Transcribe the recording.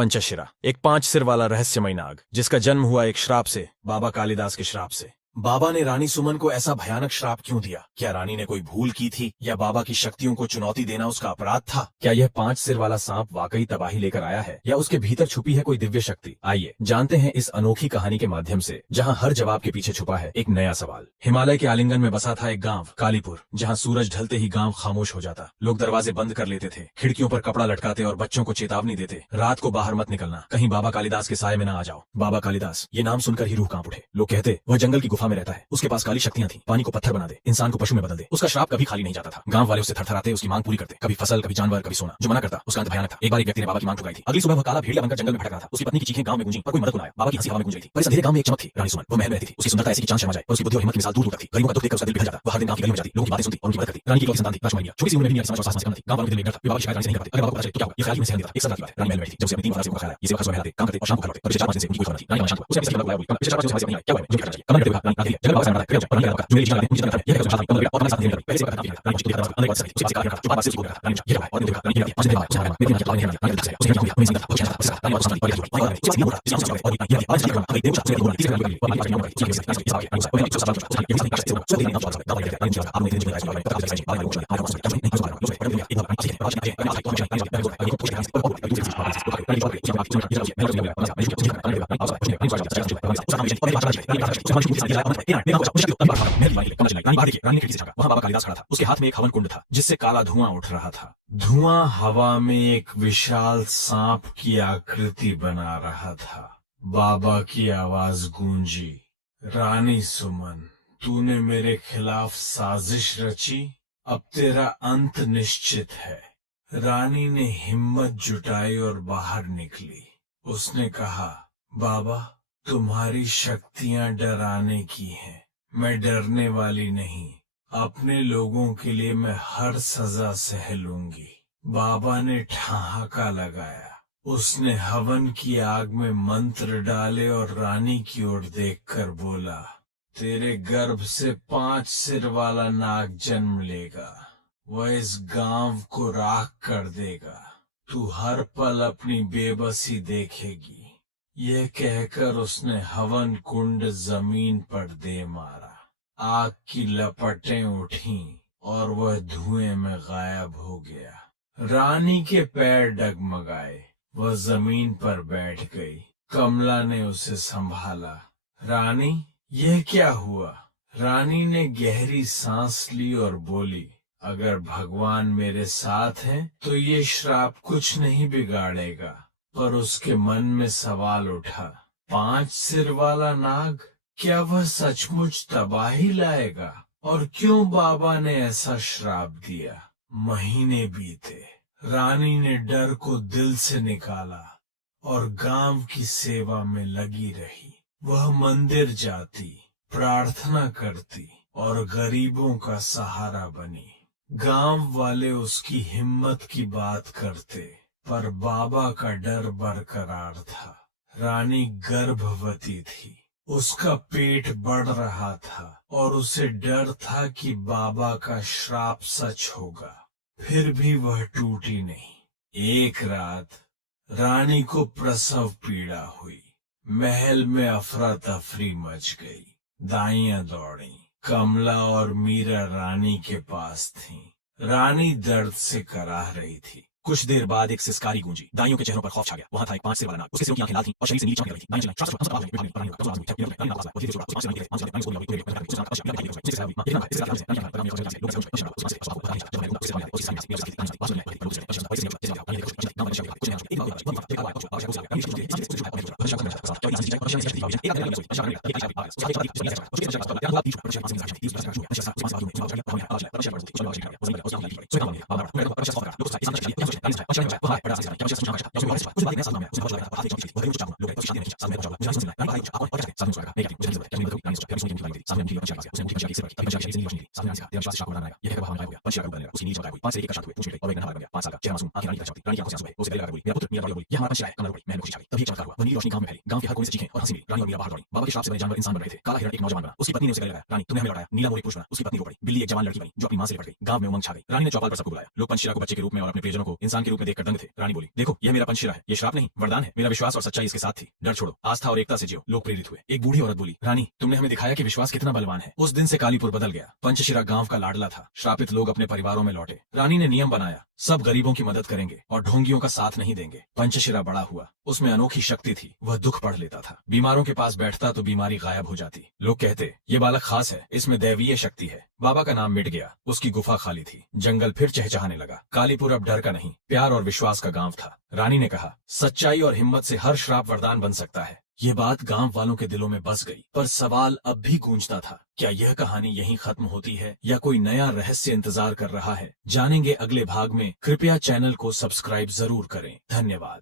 पंचशिरा, एक 5 सिर वाला रहस्यमय नाग, जिसका जन्म हुआ एक श्राप से, बाबा कालिदास के श्राप से। बाबा ने रानी सुमन को ऐसा भयानक श्राप क्यों दिया? क्या रानी ने कोई भूल की थी, या बाबा की शक्तियों को चुनौती देना उसका अपराध था? क्या यह 5 सिर वाला सांप वाकई तबाही लेकर आया है, या उसके भीतर छुपी है कोई दिव्य शक्ति? आइए जानते हैं इस अनोखी कहानी के माध्यम से, जहां हर जवाब के पीछे छुपा है एक नया सवाल। हिमालय के आलिंगन में बसा था एक गांव कालीपुर, जहां सूरज ढलते ही गांव खामोश हो जाता। लोग दरवाजे बंद कर लेते थे, खिड़कियों पर कपड़ा लटकाते और बच्चों को चेतावनी देते, रात को बाहर मत निकलना, कहीं बाबा कालिदास के साये में न आ जाओ। बाबा कालिदास, ये नाम सुनकर ही रूह कांप उठे। लोग कहते वह जंगल की गुफा में रहता है, उसके पास काली शक्तियां थी, पानी को पत्थर बना दे, इंसान को पशु में बदल दे। उसका श्राप कभी खाली नहीं जाता था। गांव वाले उससे थरथराते उसकी मांग पूरी करते, कभी फसल, कभी जानवर, कभी सोना। जो मना करता उसका अंत भयानक था। एक बार एक व्यक्ति ने बाबा की मांग ठुकराई थी। अगली सुबह वह काला भेड़िया बनकर जंगल में भटक रहा था। उसकी पत्नी की चीखें गांव में गूंजी, पर कोई मदद न आया। बाबा की हंसी हवा में गूंज रही थी। पर इस अंधेरे गांव में एक चमक थी, रानी सुमन। वो महल में रहती थी। उसकी सुंदरता ऐसी कि चांद शर्मा जाए, और उसकी बुद्धि और हिम्मत की मिसाल दूर दूर तक थी। गरीबों का दुख देखकर उसका दिल पिघल जाता। वह हर दिन गांव की गली में जाती, लोगों की बातें सुनती और उनकी मदद करती। रानी की इकलौती संतान थी, राजकुमारी। छोटी सी उम्र में भी दुनिया की समझ और साहस थी। गांव वालों के दिल में डर था, वे बाबा की शिकायत रानी से नहीं कर पाते। अगर बाबा को पता चले तो क्या होगा? ये ख्याल ही में सहन नहीं था। एक साल की बात है, रानी महल में बैठी थी, जब उसे अपने 3 वफादार सेवकों का ख्याल आया। ये सेवक सुबह नहाते, काम करते और शाम को घर लौटते, पर पिछले 4-5 दिन से उनकी कोई खबर नहीं थी। रानी का मन शांत हुआ। उसे अपनी सखी बुलाया, बोली, पिछले 4-5 दिन से हमारे साथ नहीं आए, क्या हुआ? मुझे क्या करना चाहिए? कमर करते हुए कहा, रानी जंगल बाबा से मना है, पर रानी का जो मेरी चीजें मुझे करना है, ये कहकर उसने कमर और अपने साथ नहीं कर। पहले से रानी मुझे तो अंदर बात सही, उसे बात जो बात से उसको कहा, रानी ये रहा और देखा, रानी ये 5 दिन बाद उसने कहा, मेरी रानी के लाने है, उसे क्या हुआ? मैं नहीं था, वो रानी बात सुनती और ये और उसे बोला, इस चीज और ये 5 दिन बाद देव से बोला, तीसरे दिन बाद रानी की चीज से इस आगे वो एक सवाल पूछा, ये नहीं कर सकते, सो दिन आप दावा करते रानी आप मुझे नहीं बताया, पता चला बाबा को आया वापस नहीं नहीं सुना उसे कर दिया एक बार आगे आज के आज को चाहिए आगे कुछ नहीं और दूसरी चीज बात है रानी बात है आप सुन ये मैं मैं मैं कुछ नहीं करने वाला आप कुछ नहीं रानी खिड़की से झांका। वहां बाबा कालिदास खड़ा था। उसके हाथ में एक हवन कुंड था, जिससे काला धुआं उठ रहा था। धुआं हवा में एक विशाल सांप की आकृति बना रहा था। बाबा की आवाज गूंजी, रानी सुमन, तूने मेरे खिलाफ साजिश रची, अब तेरा अंत निश्चित है। रानी ने हिम्मत जुटाई और बाहर निकली। उसने कहा, बाबा, तुम्हारी शक्तियां डराने की हैं, मैं डरने वाली नहीं। अपने लोगों के लिए मैं हर सजा सह लूंगी। बाबा ने ठहाका लगाया। उसने हवन की आग में मंत्र डाले और रानी की ओर देखकर बोला, तेरे गर्भ से 5 सिर वाला नाग जन्म लेगा। वह इस गांव को राख कर देगा। तू हर पल अपनी बेबसी देखेगी। यह कहकर उसने हवन कुंड जमीन पर दे मारा। आग की लपटें उठीं और वह धुएं में गायब हो गया। रानी के पैर डगमगाए। वह जमीन पर बैठ गई। कमला ने उसे संभाला। रानी, यह क्या हुआ? रानी ने गहरी सांस ली और बोली, अगर भगवान मेरे साथ हैं तो ये श्राप कुछ नहीं बिगाड़ेगा। पर उसके मन में सवाल उठा, 5 सिर वाला नाग, क्या वह सचमुच तबाही लाएगा? और क्यों बाबा ने ऐसा श्राप दिया? महीने बीते। रानी ने डर को दिल से निकाला और गांव की सेवा में लगी रही। वह मंदिर जाती, प्रार्थना करती और गरीबों का सहारा बनी। गांव वाले उसकी हिम्मत की बात करते, पर बाबा का डर बरकरार था। रानी गर्भवती थी। उसका पेट बढ़ रहा था और उसे डर था कि बाबा का श्राप सच होगा। फिर भी वह टूटी नहीं। एक रात रानी को प्रसव पीड़ा हुई। महल में अफरा तफरी मच गई। दाइयां दौड़ी। कमला और मीरा रानी के पास थीं। रानी दर्द से कराह रही थी। कुछ देर बाद एक सिसकारी गूंजी। दाइयों के चेहरों पर खौफ छा गया। वहां था एक 5 सिर वाला नाग। उसके सिरों की आंखें लाल थीं और शरीर से नीली चमक रही थी। दाइयां रानी ने सोचा, फिर अपनी मुट्ठी में मुट्ठी डाली, सामने मुट्ठी के पास गया, उसने मुट्ठी पंछी के सिर पर रखी, पंछी की रोशनी दी, सामने रानी से कहा, तेरा विश्वास से शाप को वरदान आएगा, ये कहकर वह हवा में गायब हो गया, पंछी का रूप बदलने लगा, उसकी नीली चमक गायब हुई, 5 से 1 का शब्द हुए, पूछ निकले और वह एक नन्हा बालक बन गया, 5 साल का, चेहरा मासूम, आंखें रानी की तरह चमकती, रानी की आंखों से आंसू बहे, उसे गले लगाकर बोली, मेरा पुत्र मीरा दौड़ी बोली, यह हमारा पंछी है, कमल रोक पड़ी, मैंने खुशी छा गई, तभी एक चमत्कार हुआ, वह नीली रोशनी गांव में फैली, गांव के हर कोने से चीखें और हंसी मिली, रानी और मीरा बाहर दौड़ी, बाबा के श्राप से बने जानवर इंसान बन रहे थे, काला हिरण एक नौजवान बना, उसकी पत्नी ने उसे गले लगाया, रानी तुमने हमें लौटाया, नीला मोर एक पुरुष बना, उसकी पत्नी रो पड़ी, बिल्ली एक जवान लड़की बनी, जो अपनी मां से लिपट गई, गांव में उमंग छा गई, रानी ने चौपाल पर सबको बुलाया, लोग पंचशिरा को बच्चे के रूप में और अपने प्रियजनों को इंसान के रूप में देखकर दंग थे, रानी बोली, देखो यह मेरा पंचशिरा है, ये श्राप नहीं वरदान है, मेरा विश्वास और सच्चाई इसके साथ थी, डर छोड़ो, आस्था और एकता से जियो, लोग प्रेरित हुए, एक बूढ़ी औरत बोली, रानी तुमने हमें दिखाया कि विश्वास कितना बलवान है, उस दिन से कालीपुर बदल गया, पंचशिरा गांव का लाडला था, श्रापित लोग अपने परिवारों में लौटे, रानी ने नियम बनाया, सब गरीबों की मदद करेंगे और ढोंगियों का साथ नहीं देंगे, पंचशिरा बड़ा हुआ, उसमें अनोखी शक्ति थी, वह दुख पढ़ लेता था, बीमारों के पास बैठता तो बीमारी गायब हो जाती, लोग कहते ये बालक खास है, इसमें दैवीय शक्ति है, बाबा का नाम मिट गया, उसकी गुफा खाली थी, जंगल फिर चहचहाने लगा, कालीपुर अब डर का नहीं, प्यार और विश्वास का गांव था, रानी ने कहा, सच्चाई और हिम्मत से हर श्राप वरदान बन सकता है, ये बात गांव वालों के दिलों में बस गई, पर सवाल अब भी गूंजता था, क्या यह कहानी यहीं खत्म होती है या कोई नया रहस्य इंतजार कर रहा है? जानेंगे अगले भाग में, कृपया चैनल को सब्सक्राइब जरूर करें, धन्यवाद।